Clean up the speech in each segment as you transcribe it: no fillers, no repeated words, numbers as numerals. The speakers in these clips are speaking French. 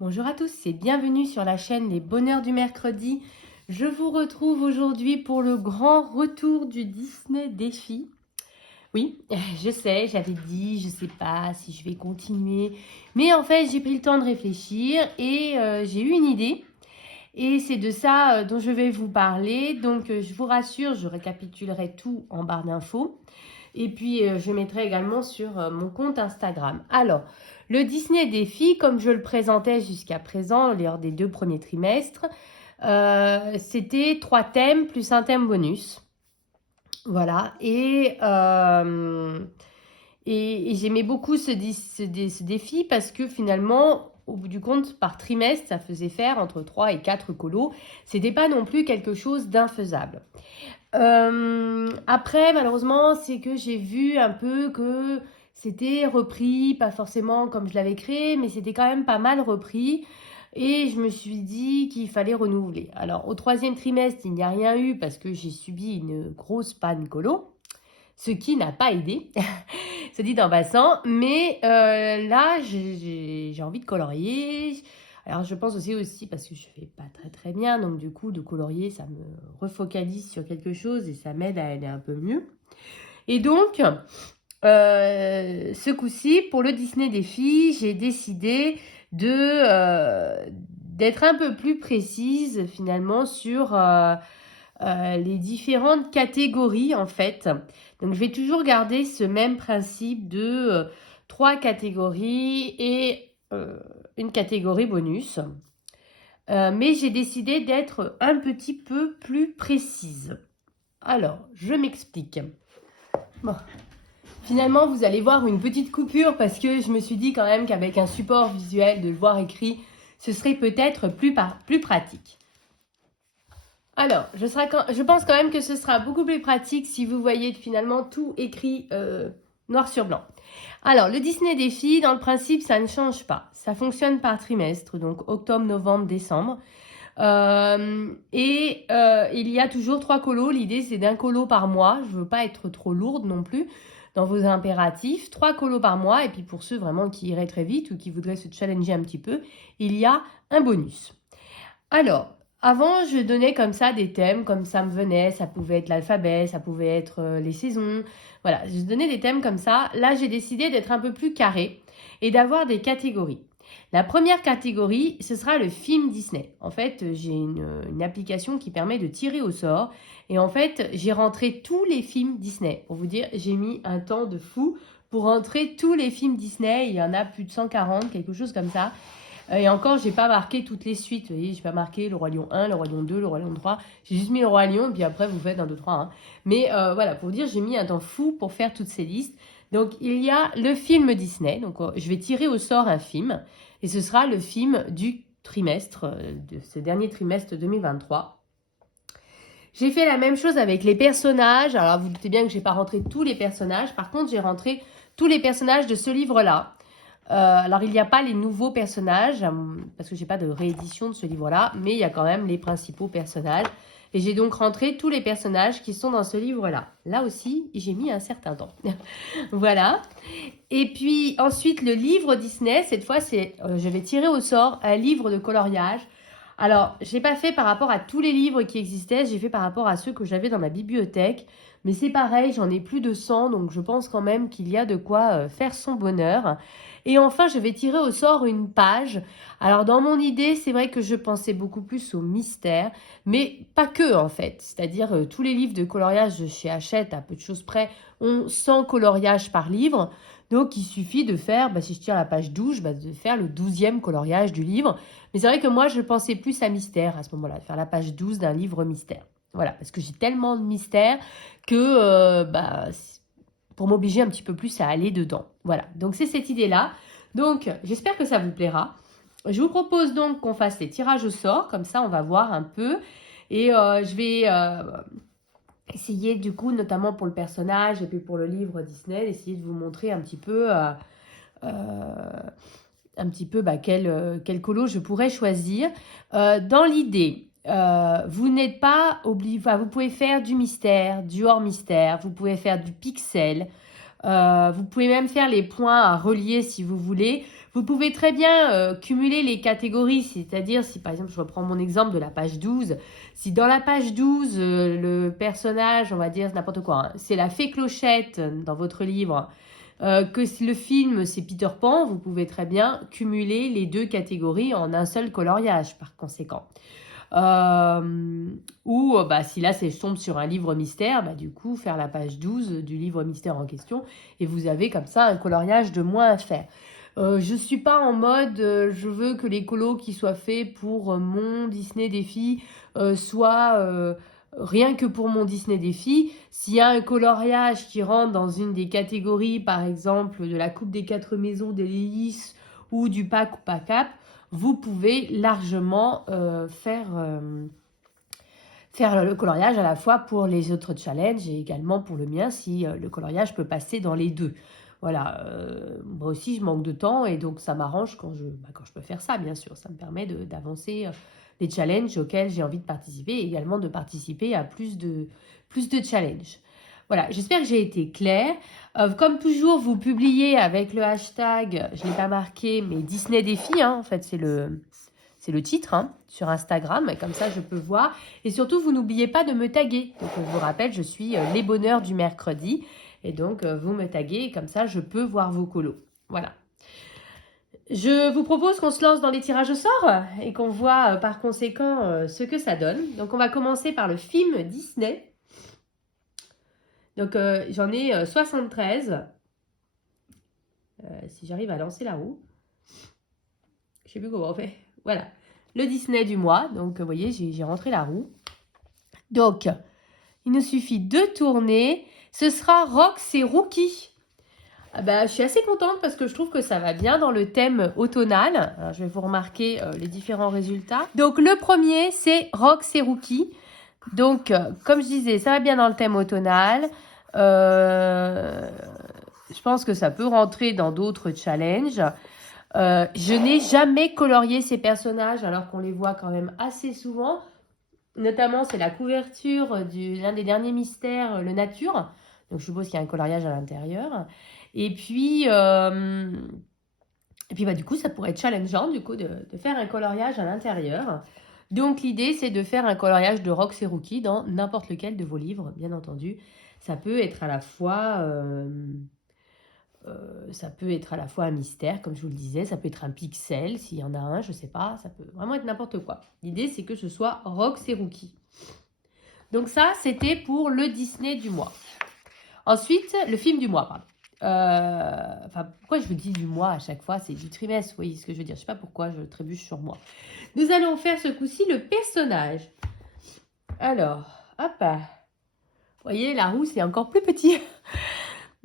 Bonjour à tous et bienvenue sur la chaîne Les Bonheurs du Mercredi. Je vous retrouve aujourd'hui pour le grand retour du Disney Défi. Oui, je sais, j'avais dit, je sais pas si je vais continuer, mais en fait j'ai pris le temps de réfléchir et j'ai eu une idée. Et c'est de ça dont je vais vous parler. Donc je vous rassure, je récapitulerai tout en barre d'infos. Et puis, je mettrai également sur mon compte Instagram. Alors, le Disney Défi, comme je le présentais jusqu'à présent lors des 2 premiers trimestres, c'était 3 thèmes plus un thème bonus. Voilà. Et j'aimais beaucoup ce défi parce que finalement, au bout du compte, par trimestre, ça faisait faire entre 3 et 4 colos. C'était pas non plus quelque chose d'infaisable. Après, malheureusement, c'est que j'ai vu un peu que c'était repris, pas forcément comme je l'avais créé, mais c'était quand même pas mal repris. Et je me suis dit qu'il fallait renouveler. Alors, au 3e trimestre, il n'y a rien eu parce que j'ai subi une grosse panne colo, ce qui n'a pas aidé, se dit en passant. Mais là, j'ai envie de colorier. Alors, je pense aussi parce que je fais pas très très bien. Donc, du coup, de colorier, ça me refocalise sur quelque chose et ça m'aide à aller un peu mieux. Et donc, ce coup-ci, pour le Disney Défi, j'ai décidé d'être un peu plus précise finalement sur les différentes catégories en fait. Donc je vais toujours garder ce même principe de 3 catégories et une catégorie bonus. Mais j'ai décidé d'être un petit peu plus précise. Alors, je m'explique. Bon. Finalement, vous allez voir une petite coupure parce que je me suis dit quand même qu'avec un support visuel, de le voir écrit, ce serait peut-être plus pratique. Alors, je pense quand même que ce sera beaucoup plus pratique si vous voyez finalement tout écrit noir sur blanc. Alors, le Disney Défi, dans le principe, ça ne change pas. Ça fonctionne par trimestre, donc octobre, novembre, décembre. Il y a toujours 3 colos. L'idée, c'est d'un colo par mois. Je ne veux pas être trop lourde non plus dans vos impératifs. 3 colos par mois. Et puis pour ceux vraiment qui iraient très vite ou qui voudraient se challenger un petit peu, il y a un bonus. Alors, avant, je donnais comme ça des thèmes, comme ça me venait. Ça pouvait être l'alphabet, ça pouvait être les saisons. Voilà, je donnais des thèmes comme ça. Là, j'ai décidé d'être un peu plus carré et d'avoir des catégories. La première catégorie, ce sera le film Disney. En fait, j'ai une application qui permet de tirer au sort. Et en fait, j'ai rentré tous les films Disney. Pour vous dire, j'ai mis un temps de fou pour rentrer tous les films Disney. Il y en a plus de 140, quelque chose comme ça. Et encore, j'ai pas marqué toutes les suites. Vous voyez, j'ai pas marqué le Roi Lion 1, le Roi Lion 2, le Roi Lion 3. J'ai juste mis le Roi Lion, et puis après, vous faites 1, 2, 3. Hein. Mais voilà, pour vous dire, j'ai mis un temps fou pour faire toutes ces listes. Donc, il y a le film Disney. Donc, je vais tirer au sort un film. Et ce sera le film du trimestre, de ce dernier trimestre 2023. J'ai fait la même chose avec les personnages. Alors, vous doutez bien que j'ai pas rentré tous les personnages. Par contre, j'ai rentré tous les personnages de ce livre-là. Alors, il n'y a pas les nouveaux personnages, parce que j'ai pas de réédition de ce livre-là, mais il y a quand même les principaux personnages. Et j'ai donc rentré tous les personnages qui sont dans ce livre-là. Là aussi, j'ai mis un certain temps. Voilà. Et puis ensuite, le livre Disney, cette fois, je vais tirer au sort un livre de coloriage. Alors, je n'ai pas fait par rapport à tous les livres qui existaient, j'ai fait par rapport à ceux que j'avais dans ma bibliothèque. Mais c'est pareil, j'en ai plus de 100, donc je pense quand même qu'il y a de quoi faire son bonheur. Et enfin, je vais tirer au sort une page. Alors, dans mon idée, c'est vrai que je pensais beaucoup plus au mystère, mais pas que en fait. C'est-à-dire, tous les livres de coloriage de chez Hachette, à peu de choses près, ont 100 coloriages par livre. Donc, il suffit de faire, si je tire la page 12, de faire le 12e coloriage du livre. Mais c'est vrai que moi, je pensais plus à mystère à ce moment-là, de faire la page 12 d'un livre mystère. Voilà, parce que j'ai tellement de mystère que pour m'obliger un petit peu plus à aller dedans. Voilà, donc c'est cette idée-là. Donc, j'espère que ça vous plaira. Je vous propose donc qu'on fasse les tirages au sort, comme ça on va voir un peu. Et je vais essayer du coup, notamment pour le personnage et puis pour le livre Disney, d'essayer de vous montrer un petit peu quel colo je pourrais choisir. Dans l'idée, vous n'êtes pas obligé, vous pouvez faire du mystère, du hors mystère, vous pouvez faire du pixel, Vous pouvez même faire les points à relier si vous voulez. Vous pouvez très bien cumuler les catégories, c'est-à-dire si par exemple, je reprends mon exemple de la page 12, si dans la page 12, le personnage, on va dire n'importe quoi, hein, c'est la fée Clochette dans votre livre, que si le film c'est Peter Pan, vous pouvez très bien cumuler les deux catégories en un seul coloriage par conséquent. Ou bah, si là je tombe sur un livre mystère, bah, du coup faire la page 12 du livre mystère en question et vous avez comme ça un coloriage de moins à faire. Je suis pas en mode je veux que les colos qui soient faits pour mon Disney Défi soient rien que pour mon Disney Défi. S'il y a un coloriage qui rentre dans une des catégories, par exemple de la Coupe des 4 maisons d'Hélice ou du pack ou pack up, vous pouvez largement faire le coloriage à la fois pour les autres challenges et également pour le mien si le coloriage peut passer dans les deux. Voilà, moi aussi je manque de temps et donc ça m'arrange quand je peux faire ça, bien sûr. Ça me permet d'avancer les challenges auxquels j'ai envie de participer et également de participer à plus de challenges. Voilà, j'espère que j'ai été claire. Comme toujours, vous publiez avec le hashtag, je ne l'ai pas marqué, mais Disney Défi, hein, en fait c'est le titre hein, sur Instagram, comme ça je peux voir. Et surtout, vous n'oubliez pas de me taguer. Donc je vous rappelle, je suis les bonheurs du mercredi. Et donc, vous me taguez, et comme ça, je peux voir vos colos. Voilà. Je vous propose qu'on se lance dans les tirages au sort et qu'on voit par conséquent ce que ça donne. Donc, on va commencer par le film Disney. Donc, j'en ai 73. Si j'arrive à lancer la roue. Je ne sais plus comment on fait. Voilà. Le Disney du mois. Donc, vous voyez, j'ai rentré la roue. Donc, il nous suffit de tourner. Ce sera Rox et Rookie. Ah bah, je suis assez contente parce que je trouve que ça va bien dans le thème automnal. Alors, je vais vous remarquer les différents résultats. Donc, le premier, c'est Rox et Rookie. Donc, comme je disais, ça va bien dans le thème automnal. Je pense que ça peut rentrer dans d'autres challenges. Je n'ai jamais colorié ces personnages alors qu'on les voit quand même assez souvent. Notamment, c'est la couverture l'un des derniers mystères, le nature. Donc, je suppose qu'il y a un coloriage à l'intérieur. Et puis bah, du coup, ça pourrait être challengeant du coup, de faire un coloriage à l'intérieur. Donc, l'idée, c'est de faire un coloriage de Rox et Rookie dans n'importe lequel de vos livres, bien entendu. Ça peut être à la fois... un mystère, comme je vous le disais. Ça peut être un pixel, s'il y en a un, je ne sais pas. Ça peut vraiment être n'importe quoi. L'idée, c'est que ce soit Rox et Rookie. Donc ça, c'était pour le Disney du mois. Ensuite, le film du mois, pardon. Pourquoi je vous dis du mois à chaque fois? C'est du trimestre, vous voyez ce que je veux dire. Je ne sais pas pourquoi je trébuche sur moi. Nous allons faire ce coup-ci le personnage. Alors, hop. Vous voyez, la roue, c'est encore plus petit.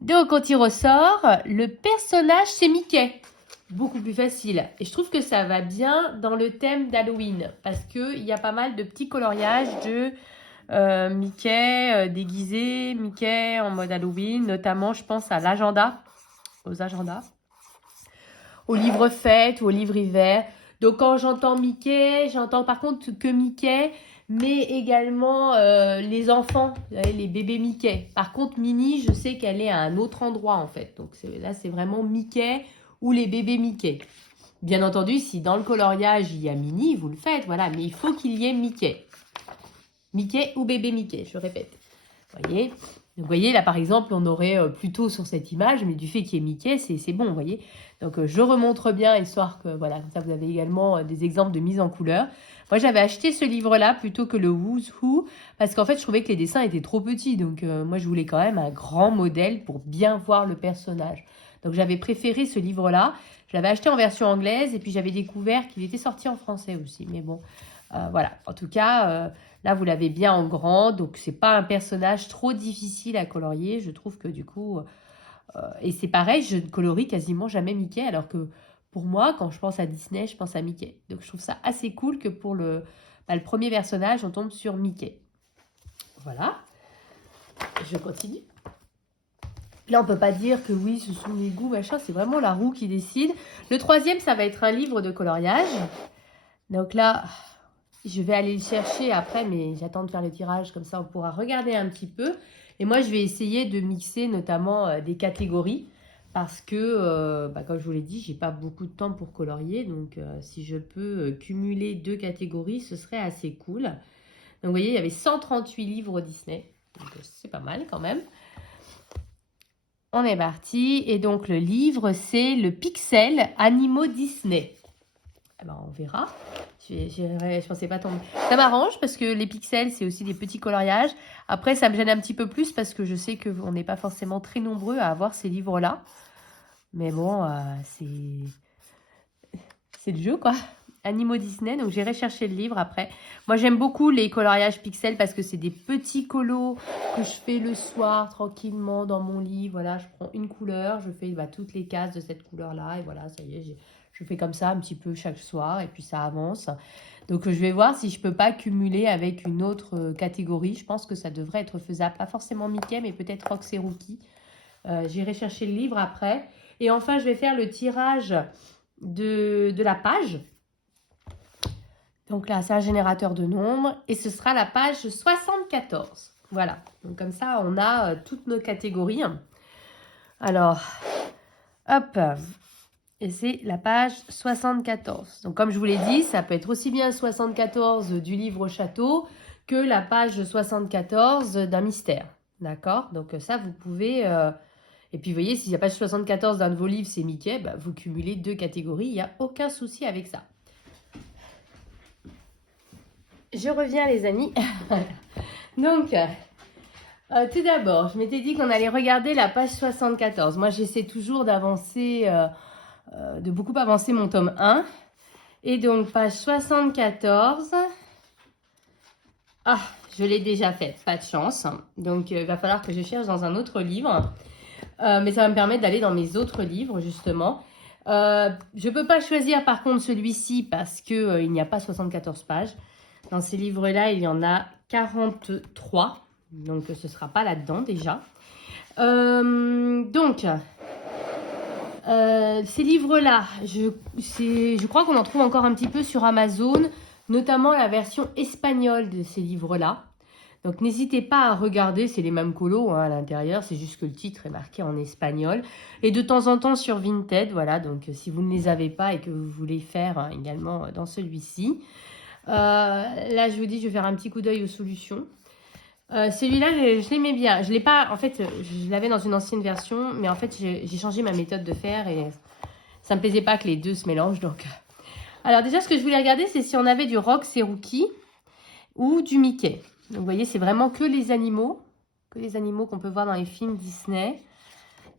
Donc, quand il ressort, le personnage, c'est Mickey. Beaucoup plus facile. Et je trouve que ça va bien dans le thème d'Halloween. Parce qu'il y a pas mal de petits coloriages de Mickey déguisé, Mickey en mode Halloween. Notamment, je pense à l'agenda. Aux agendas. Aux livres fêtes ou aux livres hiver. Donc, quand j'entends Mickey, j'entends par contre que Mickey, mais également les enfants, les bébés Mickey. Par contre, Minnie, je sais qu'elle est à un autre endroit en fait. Donc là, c'est vraiment Mickey ou les bébés Mickey. Bien entendu, si dans le coloriage, il y a Minnie, vous le faites, voilà. Mais il faut qu'il y ait Mickey. Mickey ou bébé Mickey, je répète. Voyez. Donc, vous voyez, là, par exemple, on aurait plutôt sur cette image, mais du fait qu'il y ait Mickey, c'est bon, vous voyez. Donc, je remontre bien, histoire que, voilà, comme ça, vous avez également des exemples de mise en couleur. Moi, j'avais acheté ce livre-là plutôt que le Who's Who, parce qu'en fait, je trouvais que les dessins étaient trop petits. Donc, moi, je voulais quand même un grand modèle pour bien voir le personnage. Donc, j'avais préféré ce livre-là. Je l'avais acheté en version anglaise, et puis j'avais découvert qu'il était sorti en français aussi. Mais bon, voilà. En tout cas... là, vous l'avez bien en grand, donc c'est pas un personnage trop difficile à colorier. Je trouve que du coup... et c'est pareil, je ne colorie quasiment jamais Mickey, alors que pour moi, quand je pense à Disney, je pense à Mickey. Donc je trouve ça assez cool que pour le premier personnage, on tombe sur Mickey. Voilà. Je continue. Là, on peut pas dire que oui, ce sont les goûts, machin. C'est vraiment la roue qui décide. Le troisième, ça va être un livre de coloriage. Donc là... je vais aller le chercher après, mais j'attends de faire le tirage, comme ça on pourra regarder un petit peu. Et moi, je vais essayer de mixer notamment des catégories parce que, comme je vous l'ai dit, j'ai pas beaucoup de temps pour colorier. Donc, si je peux cumuler 2 catégories, ce serait assez cool. Donc, vous voyez, il y avait 138 livres Disney. Donc, c'est pas mal quand même. On est parti. Et donc, le livre, c'est le Pixel Animaux Disney. Eh ben, on verra. Je pensais pas tomber. Ça m'arrange parce que les pixels, c'est aussi des petits coloriages. Après, ça me gêne un petit peu plus parce que je sais qu'on n'est pas forcément très nombreux à avoir ces livres-là. Mais bon, c'est le jeu, quoi. Animaux Disney, donc j'irai chercher le livre après. Moi, j'aime beaucoup les coloriages pixels parce que c'est des petits colos que je fais le soir tranquillement dans mon lit. Voilà, je prends une couleur, je fais toutes les cases de cette couleur-là et voilà, ça y est, je fais comme ça un petit peu chaque soir et puis ça avance. Donc, je vais voir si je peux pas cumuler avec une autre catégorie. Je pense que ça devrait être faisable. Pas forcément Mickey, mais peut-être Rox et Rookie. J'irai chercher le livre après. Et enfin, je vais faire le tirage de la page. Donc là, c'est un générateur de nombres et ce sera la page 74. Voilà, donc comme ça, on a toutes nos catégories. Alors, hop, et c'est la page 74. Donc comme je vous l'ai dit, ça peut être aussi bien le 74 du livre Château que la page 74 d'un mystère. D'accord? Donc ça, vous pouvez... Et puis, vous voyez, si la page 74 d'un de vos livres, c'est Mickey, bah, vous cumulez 2 catégories. Il n'y a aucun souci avec ça. Je reviens, les amis. Donc, tout d'abord, je m'étais dit qu'on allait regarder la page 74. Moi, j'essaie toujours d'avancer, de beaucoup avancer mon tome 1. Et donc, page 74. Ah, je l'ai déjà faite, pas de chance. Donc, il va falloir que je cherche dans un autre livre. Mais ça va me permettre d'aller dans mes autres livres, justement. Je ne peux pas choisir, par contre, celui-ci parce qu'il n'y a pas 74 pages. Dans ces livres-là, il y en a 43. Donc, ce ne sera pas là-dedans, déjà. Ces livres-là, je crois qu'on en trouve encore un petit peu sur Amazon, notamment la version espagnole de ces livres-là. Donc, n'hésitez pas à regarder, c'est les mêmes colos à l'intérieur, c'est juste que le titre est marqué en espagnol. Et de temps en temps sur Vinted, voilà, donc si vous ne les avez pas et que vous voulez faire également dans celui-ci. Là, je vous dis, je vais faire un petit coup d'œil aux solutions. Celui-là, je l'aimais bien. Je l'ai pas, en fait, je l'avais dans une ancienne version, mais en fait, j'ai changé ma méthode de faire et ça me plaisait pas que les deux se mélangent. Donc, alors déjà, ce que je voulais regarder, c'est si on avait du Rox et Rookie ou du Mickey. Donc, vous voyez, c'est vraiment que les animaux qu'on peut voir dans les films Disney.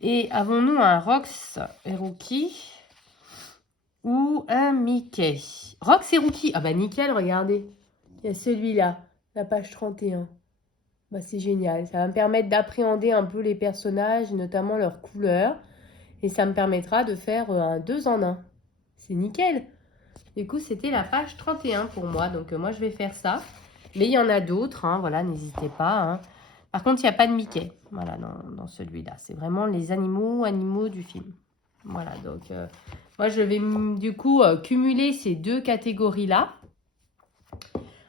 Et avons-nous un Rox et Rookie ou un Mickey? Rox et Rookie. Ah bah nickel, regardez. Il y a celui-là, la page 31. Bah, c'est génial. Ça va me permettre d'appréhender un peu les personnages, notamment leurs couleurs. Et ça me permettra de faire un 2 en 1. C'est nickel. Du coup, c'était la page 31 pour moi. Donc, moi, je vais faire ça. Mais il y en a d'autres, hein, voilà, n'hésitez pas. Hein. Par contre, il n'y a pas de Mickey, voilà, dans celui-là. C'est vraiment les animaux du film. Voilà, donc, moi, je vais du coup cumuler ces 2 catégories-là.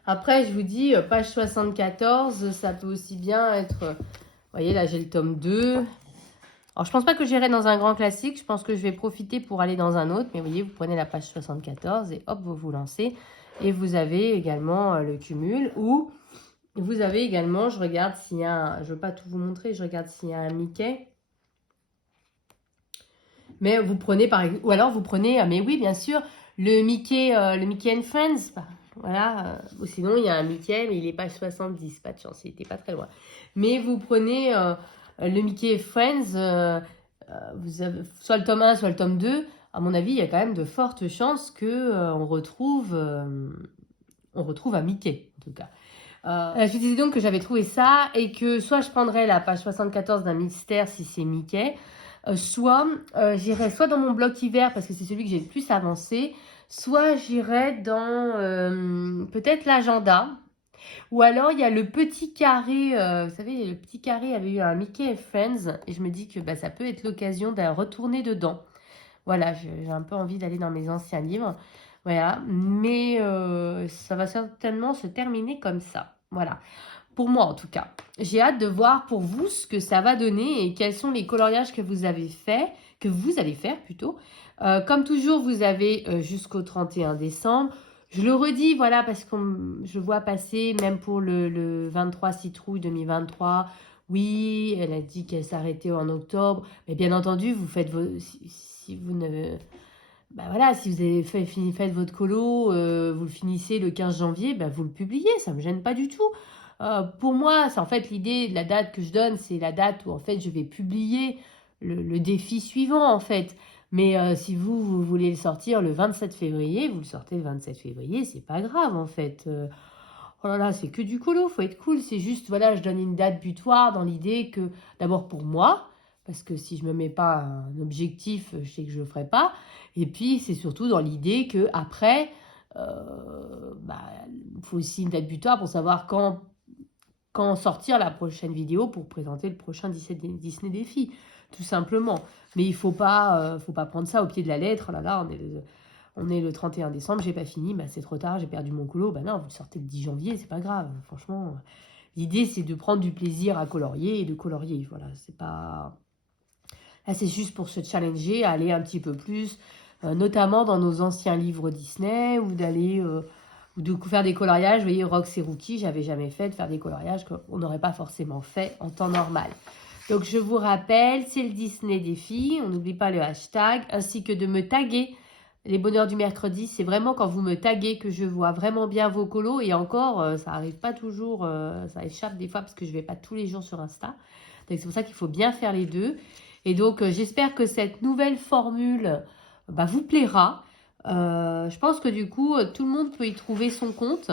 Après, je vous dis, page 74, ça peut aussi bien être... Vous voyez, là, j'ai le tome 2. Alors, je pense pas que j'irai dans un grand classique. Je pense que je vais profiter pour aller dans un autre. Mais vous voyez, vous prenez la page 74 et hop, vous vous lancez. Et vous avez également le cumul ou vous avez également, je regarde s'il y a un... Je ne veux pas tout vous montrer, je regarde s'il y a un Mickey. Mais vous prenez par exemple... Ou alors vous prenez, mais oui, bien sûr, le Mickey and Friends. Voilà. Ou sinon, il y a un Mickey, mais il est page 70. Pas de chance, il n'était pas très loin. Mais vous prenez le Mickey and Friends, vous avez soit le tome 1, soit le tome 2. À mon avis, il y a quand même de fortes chances qu'on retrouve un Mickey, en tout cas. Je vous disais donc que j'avais trouvé ça et que soit je prendrais la page 74 d'un mystère si c'est Mickey, soit j'irai soit dans mon bloc hiver parce que c'est celui que j'ai le plus avancé, soit j'irai dans peut-être l'agenda. Ou alors il y a le petit carré, vous savez, le petit carré avait eu un Mickey and Friends et je me dis que bah, ça peut être l'occasion de retourner dedans. Voilà, j'ai un peu envie d'aller dans mes anciens livres. Voilà, mais ça va certainement se terminer comme ça. Voilà. pour moi en tout cas. J'ai hâte de voir pour vous ce que ça va donner et quels sont les coloriages que vous avez fait, que vous allez faire plutôt. Comme toujours, vous avez jusqu'au 31 décembre. Je le redis, voilà, parce que je vois passer, même pour le 23 citrouille 2023, oui, elle a dit qu'elle s'arrêtait en octobre. Mais bien entendu, vous faites vos... Si vous ne... Bah voilà, si vous avez faites votre colo, vous le finissez le 15 janvier, bah vous le publiez, ça ne me gêne pas du tout. Pour moi, c'est en fait l'idée, la date que je donne, c'est la date où en fait je vais publier le défi suivant en fait. Mais si vous voulez le sortir le 27 février, vous le sortez le 27 février, c'est pas grave en fait. Oh là là, c'est que du colo, faut être cool. C'est juste, voilà, je donne une date butoir dans l'idée que, d'abord pour moi, parce que si je me mets pas un objectif, je sais que je le ferai pas. Et puis, c'est surtout dans l'idée que après, il faut aussi une date butoir pour savoir quand sortir la prochaine vidéo pour présenter le prochain Disney Défi, tout simplement. Mais il faut pas prendre ça au pied de la lettre. Oh là là, on est le 31 décembre, j'ai pas fini, bah c'est trop tard, j'ai perdu mon colo. Bah non, vous le sortez le 10 janvier, c'est pas grave. Franchement, l'idée c'est de prendre du plaisir à colorier et de colorier. Voilà, c'est pas... Là, c'est juste pour se challenger, aller un petit peu plus, notamment dans nos anciens livres Disney, ou d'aller... ou de faire des coloriages. Vous voyez, Rox et Rookie, j'avais jamais fait de faire des coloriages qu'on n'aurait pas forcément fait en temps normal. Donc, je vous rappelle, c'est le Disney Défi. On n'oublie pas le hashtag, ainsi que de me taguer. Les bonheurs du mercredi, c'est vraiment quand vous me taguez que je vois vraiment bien vos colos. Et encore, ça n'arrive pas toujours, ça échappe des fois parce que je ne vais pas tous les jours sur Insta. Donc, c'est pour ça qu'il faut bien faire les deux. Et donc, j'espère que cette nouvelle formule vous plaira. Je pense que du coup, tout le monde peut y trouver son compte,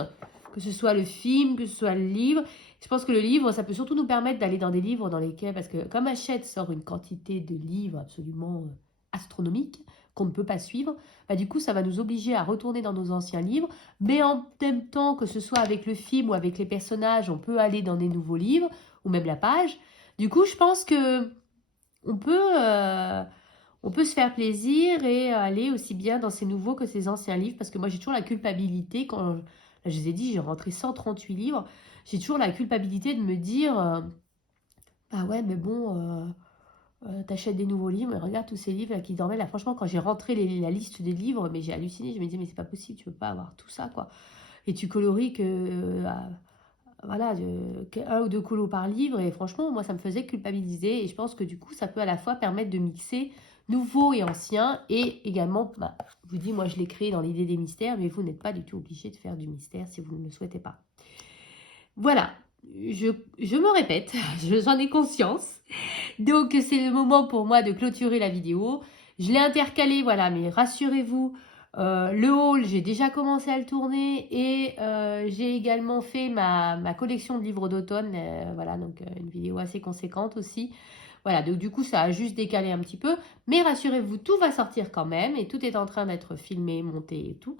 que ce soit le film, que ce soit le livre. Je pense que le livre, ça peut surtout nous permettre d'aller dans des livres dans lesquels, parce que comme Hachette sort une quantité de livres absolument astronomique, qu'on ne peut pas suivre, du coup, ça va nous obliger à retourner dans nos anciens livres, mais en même temps, que ce soit avec le film ou avec les personnages, on peut aller dans des nouveaux livres, ou même la page. Du coup, je pense que on peut se faire plaisir et aller aussi bien dans ces nouveaux que ces anciens livres, parce que moi j'ai toujours la culpabilité, quand là, je vous ai dit, j'ai rentré 138 livres, j'ai toujours la culpabilité de me dire, bah ouais, mais bon, t'achètes des nouveaux livres, mais regarde tous ces livres là, qui dormaient là. Franchement, quand j'ai rentré la liste des livres, mais j'ai halluciné, je me disais, mais c'est pas possible, tu peux pas avoir tout ça, quoi. Et tu coloris que... voilà, un ou deux colos par livre, et franchement, moi, ça me faisait culpabiliser, et je pense que du coup, ça peut à la fois permettre de mixer nouveau et ancien, et également, je vous dis, moi, je l'ai créé dans l'idée des mystères, mais vous n'êtes pas du tout obligé de faire du mystère si vous ne le souhaitez pas. Voilà, je me répète, j'en ai conscience, donc c'est le moment pour moi de clôturer la vidéo. Je l'ai intercalé, voilà, mais rassurez-vous, le haul, j'ai déjà commencé à le tourner, et j'ai également fait ma collection de livres d'automne, voilà, donc une vidéo assez conséquente aussi. Voilà, donc du coup, ça a juste décalé un petit peu, mais rassurez-vous, tout va sortir quand même, et tout est en train d'être filmé, monté et tout.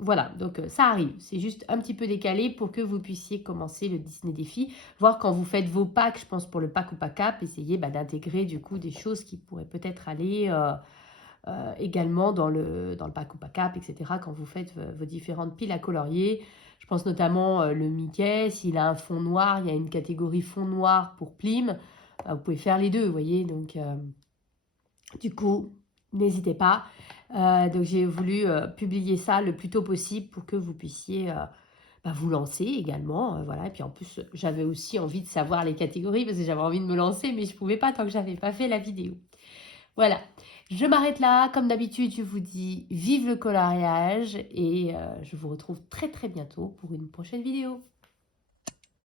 Voilà, donc ça arrive, c'est juste un petit peu décalé pour que vous puissiez commencer le Disney Défi, voir quand vous faites vos packs, je pense pour le pack ou pack up, essayez d'intégrer du coup des choses qui pourraient peut-être aller également dans le pack ou pack up, etc. quand vous faites vos différentes piles à colorier. Je pense notamment le Mickey, s'il a un fond noir, il y a une catégorie fond noir pour Plim, vous pouvez faire les deux, vous voyez, donc du coup, n'hésitez pas. Donc j'ai voulu publier ça le plus tôt possible pour que vous puissiez vous lancer également. Voilà. Et puis en plus, j'avais aussi envie de savoir les catégories parce que j'avais envie de me lancer, mais je ne pouvais pas tant que je n'avais pas fait la vidéo. Voilà, je m'arrête là. Comme d'habitude, je vous dis vive le coloriage et je vous retrouve très très bientôt pour une prochaine vidéo.